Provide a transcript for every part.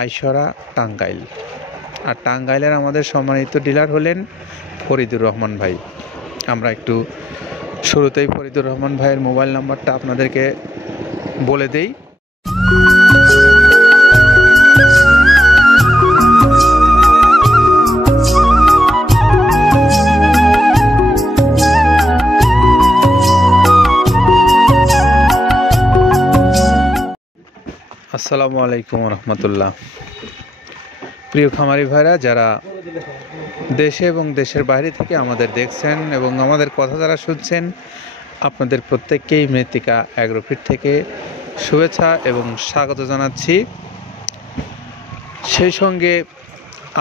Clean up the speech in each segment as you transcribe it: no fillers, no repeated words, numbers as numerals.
আইসরা টাঙ্গাইল। আর টাঙ্গাইলের আমাদের সম্মানিত ডিলার হলেন ফরিদুর রহমান ভাই। আমরা একটু শুরুতেই ফরিদুর রহমান ভাইয়ের মোবাইল নাম্বারটা আপনাদেরকে বলে দেই। আসসালামু আলাইকুম রহমতুল্লাহ। প্রিয় খামারি ভাইরা, যারা দেশে এবং দেশের বাইরে থেকে আমাদের দেখছেন এবং আমাদের কথা যারা শুনছেন, আপনাদের প্রত্যেককেই মৃত্তিকা অ্যাগ্রোফিট থেকে শুভেচ্ছা এবং স্বাগত জানাচ্ছি। সেই সঙ্গে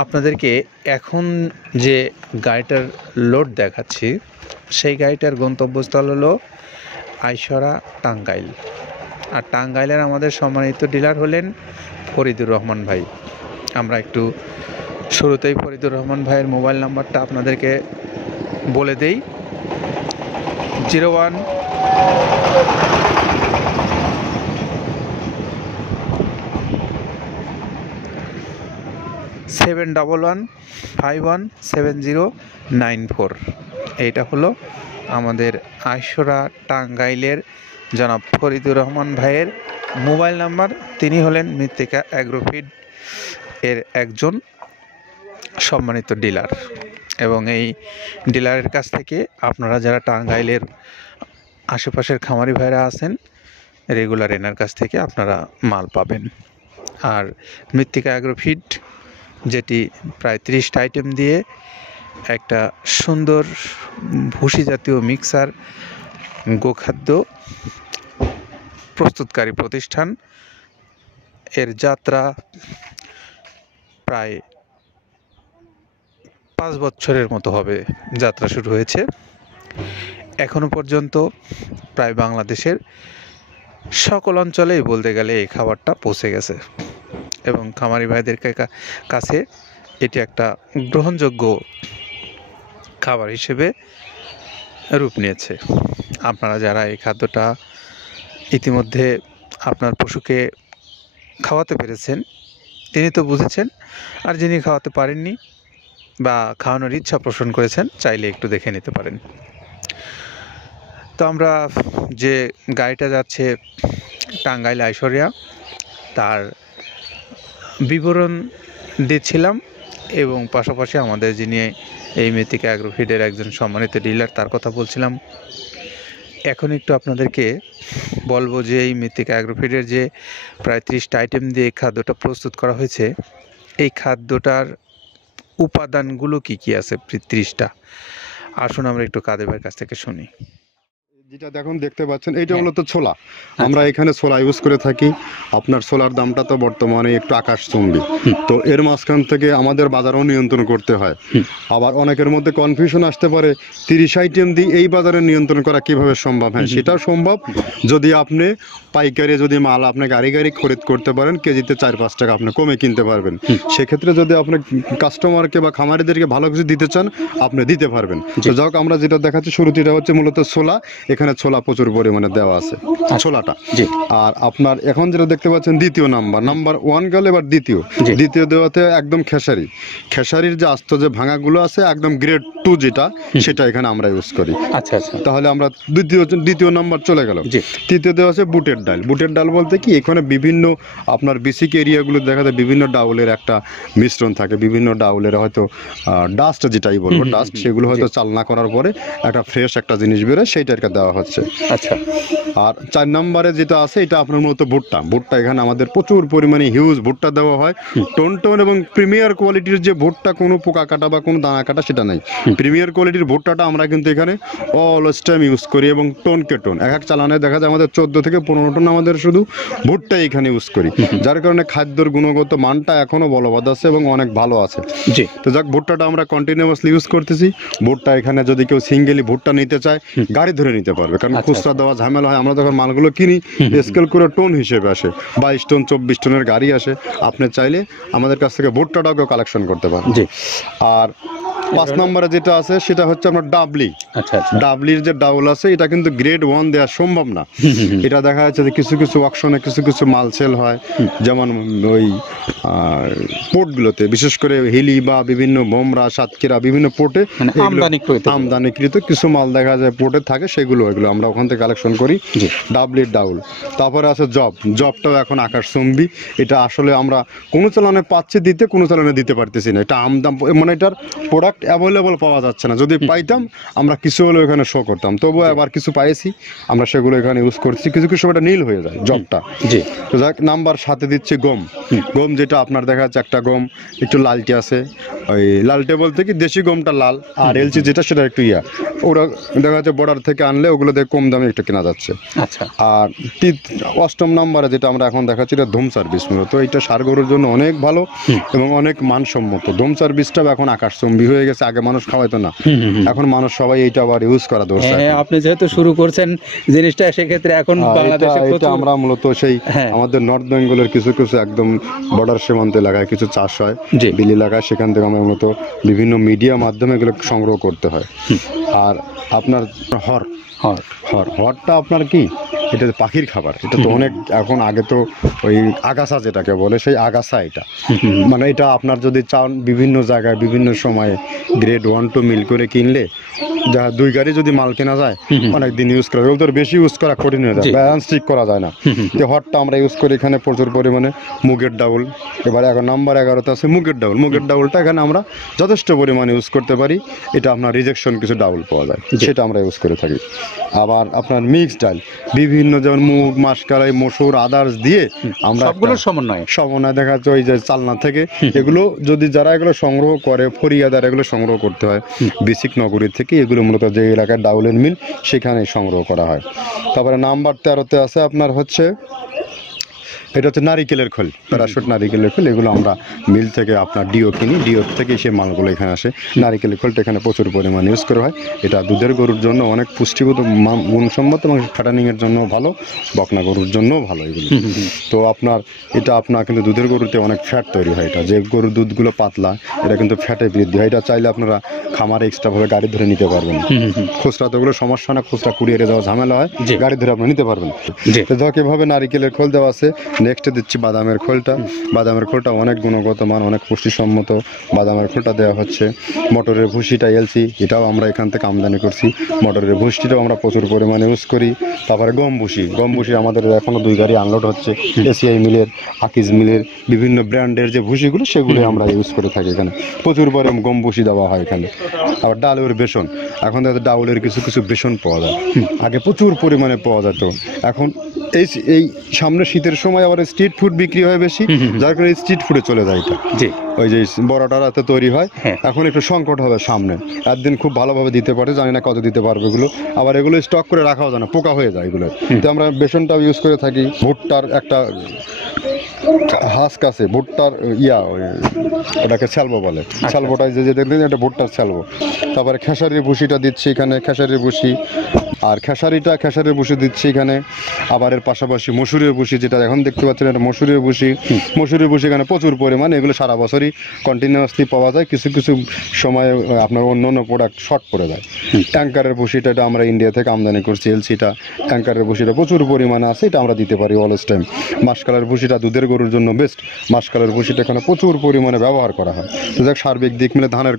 আপনাদেরকে এখন যে গাড়িটার লোড দেখাচ্ছি, সেই গাড়িটার গন্তব্যস্থল হলো আইসরা টাঙ্গাইল। আর টাঙ্গাইলের আমাদের সম্মানিত ডিলার হলেন ফরিদুর রহমান ভাই। আমরা একটু শুরুতেই ফরিদুর রহমান ভাইয়ের মোবাইল নাম্বারটা আপনাদেরকে বলে দেই। 01 711517094। এইটা হলো আমাদের আইসরা টাঙ্গাইলের জনাব ফরিদুর রহমান ভাইয়ের মোবাইল নাম্বার। তিনি হলেন মৃত্তিকা অ্যাগ্রোফিড এর একজন সম্মানিত ডিলার, এবং এই ডিলারের কাছ থেকে আপনারা যারা টাঙ্গাইলের আশেপাশের খামারি ভাইরা আছেন, রেগুলার এনার কাছ থেকে আপনারা মাল পাবেন। আর মৃত্তিকা অ্যাগ্রোফিড, যেটি প্রায় 30টা আইটেম দিয়ে একটা সুন্দর ভুসি জাতীয় মিক্সার গোখাদ্য প্রস্তুতকারী প্রতিষ্ঠান, এর যাত্রা প্রায় 5 বছরের মতো হবে যাত্রা শুরু হয়েছে। এখনো পর্যন্ত প্রায় বাংলাদেশের সকল অঞ্চলেই বলতে গেলে এই খাবারটা পৌঁছে গেছে, এবং খামারি ভাইদের কাছে এটি একটা গ্রহণযোগ্য খাবার হিসেবে রূপ নিয়েছে। আপনারা যারা এই খাদ্যটা ইতিমধ্যে আপনার পশুকে খাওয়াতে পেরেছেন, তিনি তো বুঝেছেন, আর যিনি খাওয়াতে পারেননি বা খাওয়ানোর ইচ্ছা পোষণ করেছেন, চাইলে একটু দেখে নিতে পারেন। তো আমরা যে গাড়িটা যাচ্ছে টাঙ্গাইল আইসরিয়া, তার বিবরণ দিচ্ছিলাম, এবং পাশাপাশি আমাদের যিনি এই মৃত্তিকা অ্যাগ্রোফিডের একজন সম্মানিত ডিলার, তার কথা বলছিলাম। এখন একটু আপনাদেরকে বলবো যে এই মৃত্তিকা অ্যাগ্রোফিডের যে প্রায় 30টা আইটেম দিয়ে খাদ্যটা প্রস্তুত করা হয়েছে, এই খাদ্যটার উপাদানগুলো কি কি আছে 30টা। আসুন আমরা একটু কাদের ভাইয়ের কাছ থেকে শুনি। যেটা দেখুন দেখতে পাচ্ছেন, এইটা মূলত ছোলা। আমরা এখানে ছোলা ইউজ করে থাকি। আপনার ছোলার দামটা তো বর্তমানে একটু আকাশচুম্বী, তো এর মাঝখান থেকে আমাদের বাজারও নিয়ন্ত্রণ করতে হয়। আবার অনেকের মধ্যে কনফিউশন আসতে পারে, 30 আইটেম দিয়ে এই বাজারে নিয়ন্ত্রণ করা কিভাবে সম্ভব। হ্যাঁ, সেটাও সম্ভব যদি আপনি পাইকারি যদি মাল আপনি গাড়ি খরিদ করতে পারেন, কেজিতে 4-5 টাকা আপনি কমে কিনতে পারবেন। সেক্ষেত্রে যদি আপনি কাস্টমারকে বা খামারিদেরকে ভালো কিছু দিতে চান, আপনি দিতে পারবেন। তো যাই হোক, আমরা যেটা দেখাচ্ছি শুরুতে, এটা হচ্ছে মূলত ছোলা। এখানে ছোলা প্রচুর পরিমাণে দেওয়া আছে, ছোলাটা। আর আপনার এখন যেটা দেখতে পাচ্ছেন, দ্বিতীয় নাম্বার 1 গেল, এবার দ্বিতীয় দেওয়াতে একদম খেসারির যে আস্ত যে ভাঙাগুলো আছে, একদম গ্রেড 2 যেটা, সেটা এখানে আমরা ইউজ করি। আচ্ছা, তাহলে আমরা দ্বিতীয় নাম্বার চলে গেল। তৃতীয় দেওয়া আছে বুটের ডাল বলতে কি, এখানে বিভিন্ন আপনার বেসিক এরিয়াগুলো দেখা যায় বিভিন্ন ডাউলের একটা মিশ্রণ থাকে, বিভিন্ন ডাউলের হয়তো ডাস্ট, যেটাই বলবো ডাস্ট, সেগুলো হয়তো চালনা করার পরে একটা ফ্রেশ একটা জিনিস বেরোয়, সেইটাকে দেওয়া হচ্ছে। আচ্ছা, আর 4 নম্বরে যেটা আছে, এটা আপনার মূলত ভুট্টা। এখানে আমাদের প্রচুর পরিমাণে হিউজ ভুট্টা দেওয়া হয়, টোন এবং প্রিমিয়ার কোয়ালিটির যে ভুট্টা, কোনো পোকা কাটা বা কোনো দানা কাটা সেটা নাই। প্রিমিয়ার কোয়ালিটির ভুট্টাটা আমরা কিন্তু এখানে অলওয়েজ টাইম ইউজ করি, এবং টোনকে টোন এক চালানে দেখা যায় আমাদের 14 থেকে 15 টন আমাদের শুধু ভুট্টা এখানে ইউজ করি, যার কারণে খাদ্যের গুণগত মানটা এখনো বলবৎ আছে এবং অনেক ভালো আছে। জি, তো যাক, ভুট্টাটা আমরা কন্টিনিউয়াসলি ইউজ করতেছি। ভুট্টা এখানে যদি কেউ সিঙ্গেলি ভুট্টা নিতে চায়, গাড়ি ধরে নিতে পারবে, কারণ খুচরা দেওয়া ঝামেলা হয়। আমরা যখন মালগুলো কিনি, স্কেল করে টোন হিসেবে আসে, 22 টন 24 টনের গাড়ি আসে। আপনি চাইলে আমাদের কাছ থেকে ভুট্টাটাও কালেকশন করতে পারেন। জি, আর 5 নম্বরে যেটা আছে, সেটা হচ্ছে আপনার ডাবলি। ডাবলির যে ডাউল আছে, এটা কিন্তু গ্রেড 1 দেওয়া সম্ভব না। এটা দেখা যাচ্ছে যে কিছু অকশনে কিছু মাল সেল হয়, যেমন ওই পোর্টগুলোতে, বিশেষ করে হিলি বা বিভিন্ন বোমরা, সাতক্ষীরা বিভিন্ন পোর্টে মানে আমদানিকৃত কিছু মাল দেখা যায় পোর্টে থাকে, এগুলো আমরা ওখান থেকে কালেকশন করি। ডাবলির ডাউল, তারপরে আছে জবটাও এখন আকাশচুম্বী। এটা আসলে আমরা কোনো চালানে পাচ্ছি দিতে, কোনো চালানে দিতে পারতেছি না। এটা আমদাম, মানে এটার প্রোডাক্ট অ্যাভেলেবল পাওয়া যাচ্ছে না। যদি পাইতাম আমরা কিছু হলেও এখানে শো করতাম, তবুও আবার কিছু পাইছি আমরা, সেগুলো এখানে ইউজ করছি। কিছু কিছু এটা নীল হয়ে যায় জবটা। তো যাক, নাম্বার সাথে দিচ্ছে গম, যেটা আপনার দেখা যাচ্ছে একটা গম একটু লালটে আছে, ওই লালটে বলতে কি দেশি গমটা লাল, আর এলচি যেটা সেটা একটু ওরা দেখা যাচ্ছে বর্ডার থেকে আনলে ওগুলো দিয়ে কম দামে একটু কেনা যাচ্ছে। আচ্ছা। আর 8ম নাম্বারে যেটা আমরা এখন দেখাচ্ছি, এটা ধুম সার্ভিস। মূলত এটা ষাঁড় গরুর জন্য অনেক ভালো এবং অনেক মানসম্মত। ধুম সার্ভিসটাও এখন আকাশচুম্বী হয়ে গেছে। আগে মানুষ খাওয়াইতো না, এখন মানুষ সবাই এইটা আবার ইউজ করা দরকার। আপনি যেহেতু শুরু করছেন জিনিসটা, সেক্ষেত্রে এখন বাংলাদেশে এটা আমরা মূলত সেই আমাদের নর্থ বেঙ্গলের কিছু কিছু একদম বর্ডার সীমান্ত এলাকায় কিছু চাষ হয়, বিল এলাকায়, সেখান থেকে আমরা মূলত বিভিন্ন মিডিয়া মাধ্যমে এগুলো সংগ্রহ করতে হয়। আর আপনার হরটা আপনার কি, এটা পাখির খাবার। এটা তো অনেক এখন, আগে তো ওই আগাছা যেটাকে বলে, সেই আগাছা এটা। মানে এটা আপনার যদি চান বিভিন্ন জায়গায় বিভিন্ন সময়ে গ্রেড 1 2 মিল করে কিনলে, যা 2 গাড়ি যদি মাল কেনা যায়, অনেক দিন ইউজ করা। ওদের বেশি ইউজ করা কঠিন হয়ে যায়, ব্যালেন্স ঠিক করা যায় না। তো হটটা আমরা ইউজ করি এখানে প্রচুর পরিমাণে। মুগের ডাউল, এবার নাম্বার 11তে আছে মুগের ডাউলটা এখানে আমরা যথেষ্ট পরিমাণে ইউজ করতে পারি। এটা আপনার রিজেকশন কিছু ডাউল পাওয়া যায়, সেটা আমরা ইউজ করে থাকি। আবার আপনার মিক্সড ডাল, বিভিন্ন যেমন মুগ, মাসকলাই, মসুর, আদার্স দিয়ে আমরা সবগুলোর সমন্বয় দেখা যাচ্ছে ওই যে চালনা থেকে। এগুলো যদি যারা এগুলো সংগ্রহ করে, ফরিয়াদার এগুলো সংগ্রহ করতে হয় বেসিক নগরী থেকে। এগুলো মূলত যে এলাকার ডাউলের মিল, সেখানেই সংগ্রহ করা হয়। তারপরে নাম্বার 13তে আছে আপনার হচ্ছে, এটা হচ্ছে নারিকেলের খোল, প্যারাশুট নারিকেলের খোল। এগুলো আমরা মিল থেকে আপনার ডিও কিনি, ডিও থেকে সেই মালগুলো এখানে আসে। নারিকেলের খোলটা এখানে প্রচুর পরিমাণে ইউজ করা হয়। এটা দুধের গরুর জন্য অনেক পুষ্টিগত গুণসম্মত এবং ফ্যাটানিংয়ের জন্য ভালো, বকনা গরুর জন্যও ভালো এগুলো। তো আপনার এটা আপনার কিন্তু দুধের গরুতে অনেক ফ্যাট তৈরি হয়। এটা যে গরুর দুধগুলো পাতলা, এটা কিন্তু ফ্যাটে বৃদ্ধি হয়। এটা চাইলে আপনারা খামারে এক্সট্রাভাবে গাড়ি ধরে নিতে পারবেন। খুচরা তো ওগুলো সমস্যা না, খুচরা কুরিয়ারে যাওয়া ঝামেলা হয়, গাড়ি ধরে আপনি নিতে পারবেন। তো ধর এভাবে নারিকেলের খোল দেওয়া আছে। নেক্সট দিচ্ছি বাদামের খোলটা অনেক গুণগত মান, অনেক পুষ্টিসম্মত। বাদামের খোলটা দেওয়া হচ্ছে। মটরের ভুসিটা এলসি, এটাও আমরা এখান থেকে আমদানি করছি। মটরের ভুসিটাও আমরা প্রচুর পরিমাণে ইউজ করি। তারপরে গম ভুসি আমাদের এখনও 2 গাড়ি আনলোড হচ্ছে। এসিআই মিলের, আকিজ মিলের বিভিন্ন ব্র্যান্ডের যে ভুসিগুলো, সেগুলো আমরা ইউজ করে থাকি। এখানে প্রচুর পরিমাণ গম ভুসি দেওয়া হয় এখানে। আবার ডালের বেসন, এখন ডাউলের কিছু কিছু বেসন পাওয়া যায়। আগে প্রচুর পরিমাণে পাওয়া যেত। এখন এই সামনে শীতের সময় আবার স্ট্রিট ফুড বিক্রি হয় বেশি, যার কারণে স্ট্রিট ফুডে চলে যায় এটা। ওই যে বড়টা রাতে তৈরি হয়। এখন একটু সংকট হবে সামনে, একদিন খুব ভালোভাবে দিতে পারে, জানি না কত দিতে পারবে এগুলো। আবার এগুলো স্টক করে রাখাও যায় না, পোকা হয়ে যায় এগুলো। তো আমরা বেসনটাও ইউজ করে থাকি। ভুট্টার একটা হাস্ক আছে, ভুট্টার এটাকে স্যালবো বলে, স্যালবোটাই যে দেখবেন, এটা ভুট্টার স্যালবো। তারপরে খেসারির ভুসিটা দিচ্ছি এখানে, খেসারির ভুসি। আর খেসারির ভুসি দিচ্ছি এখানে। আবার এর পাশাপাশি মসুরের ভুসি, যেটা এখন দেখতে পাচ্ছেন, এটা মসুরের ভুসি এখানে প্রচুর পরিমাণ। এগুলো সারা বছরই কন্টিনিউয়াসলি পাওয়া যায়। কিছু কিছু সময় আপনার অন্য প্রোডাক্ট শর্ট পড়ে যায়। ট্যাঙ্কারের ভুসিটা এটা আমরা ইন্ডিয়া থেকে আমদানি করছি। এলসিটা, ট্যাঙ্কারের ভুসিটা প্রচুর পরিমাণে আছে, এটা আমরা দিতে পারি অলওয়েজ টাইম। মাসকালের ভুসিটা দুধের গরুর জন্য বেস্ট। মাসকালের ভুসিটা এখানে প্রচুর পরিমাণে ব্যবহার করা হয়। তো দেখ, সার্বিক দিক মিলে ধানের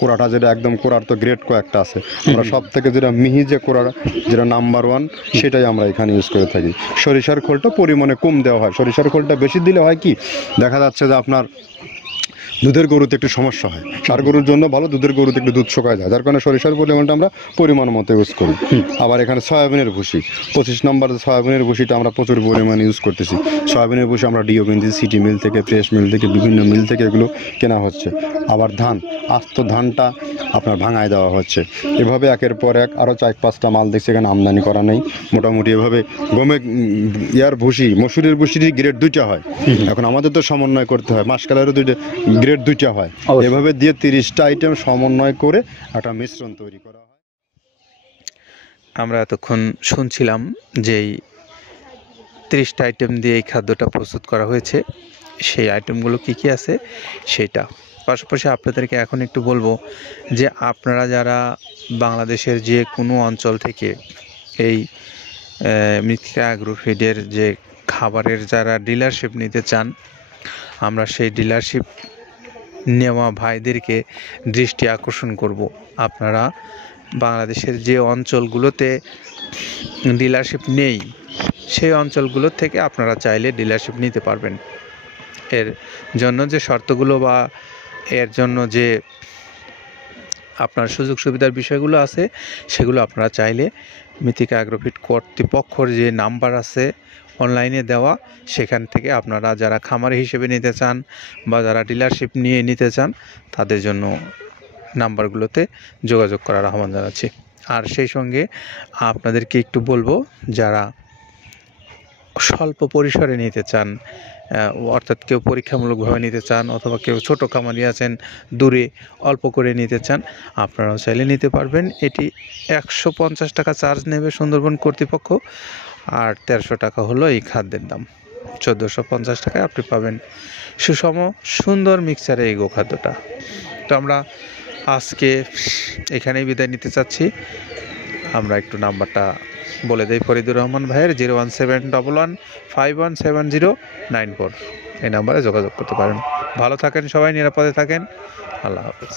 কোড়াটা যেটা একদম, কোড়ার তো গ্রেড কয়েকটা আছে। আমরা সব থেকে যেটা মিহি যে কোড়া, যেটা নাম্বার 1, সেটাই আমরা এখানে ইউজ করে থাকি। সরিষার খোলটা পরিমাণে কম দেওয়া হয়। সরিষার খোলটা বেশি দিলে হয় কি, দেখা যাচ্ছে যে আপনার দুধের গরুতে একটু সমস্যা হয়। ষাঁড় গরুর জন্য ভালো, দুধের গরুতে একটু দুধ শুকায় যায়, যার কারণে সরিষার পরিমাণটা আমরা পরিমাণ মতো ইউজ করি। আবার এখানে সয়াবিনের ভুসি, 25 নম্বর সয়াবিনের ভুসিটা আমরা প্রচুর পরিমাণে ইউজ করতেছি। সয়াবিনের ভুসি আমরা ডিও কিনছি, সিটি মিল থেকে, ফ্রেশ মিল থেকে, বিভিন্ন মিল থেকে এগুলো কেনা হচ্ছে। আবার আস্ত ধানটা আপনার ভাঙায় দেওয়া হচ্ছে। এভাবে একের পর এক আরও 4-5টা মাল দেখছি এখানে আমদানি করা নেই। মোটামুটি এভাবে মসুরের ভুসির গ্রেড 2টা হয়। এখন আমাদের তো সমন্বয় করতে হয়, মাসকালেরও গ্রেড 2টা হয়। এভাবে দিয়ে 30টা আইটেম সমন্বয় করে একটা মিশ্রণ তৈরি করা হয়। আমরা এতক্ষণ শুনছিলাম যে 30টা আইটেম দিয়ে এই খাদ্যটা প্রস্তুত করা হয়েছে। সেই আইটেমগুলো কি কি আছে সেটা, পাশাপাশি আপনাদেরকে এখন একটু বলবো যে আপনারা যারা বাংলাদেশের যে কোনো অঞ্চল থেকে এই মৃত্তিকা অ্যাগ্রো ফিডের যে খাবারের যারা ডিলারশিপ নিতে চান, আমরা সেই ডিলারশিপ নেওয়া ভাইদেরকে দৃষ্টি আকর্ষণ করব। আপনারা বাংলাদেশের যে অঞ্চলগুলোতে ডিলারশিপ নেই সেই অঞ্চলগুলোর থেকে আপনারা চাইলে ডিলারশিপ নিতে পারবেন। এর জন্য যে শর্তগুলো বা এর জন্য যে আপনার সুযোগ সুবিধার বিষয়গুলো আছে সেগুলো আপনারা চাইলে মৃত্তিকা অ্যাগ্রোফিট কর্তৃপক্ষর যে নাম্বার আছে অনলাইনে দেওয়া, সেখান থেকে আপনারা যারা খামারি হিসেবে নিতে চান বা যারা ডিলারশিপ নিয়ে নিতে চান তাদের জন্য নাম্বারগুলোতে যোগাযোগ করার আহ্বান জানাচ্ছি। আর সেই সঙ্গে আপনাদেরকে একটু বলবো, যারা স্বল্প পরিসরে নিতে চান, অর্থাৎ কেউ পরীক্ষামূলকভাবে নিতে চান অথবা কেউ ছোটো খামারি আছেন দূরে অল্প করে নিতে চান, আপনারাও চাইলে নিতে পারবেন। এটি 150 টাকা চার্জ নেবে সুন্দরবন কর্তৃপক্ষ, আর 1300 টাকা হলো এই খাদ্যের দাম। 1450 টাকায় আপনি পাবেন সুষম সুন্দর মিক্সারে এই গোখাদ্যটা। তো আমরা আজকে এখানেই বিদায় নিতে চাচ্ছি। আমরা একটু নাম্বারটা বলে দেই ফরিদুর রহমান ভাইয়ের 01711517094, এই নাম্বারে যোগাযোগ করতে পারেন। ভালো থাকেন সবাই, নিরাপদে থাকেন। আল্লাহ হাফেজ।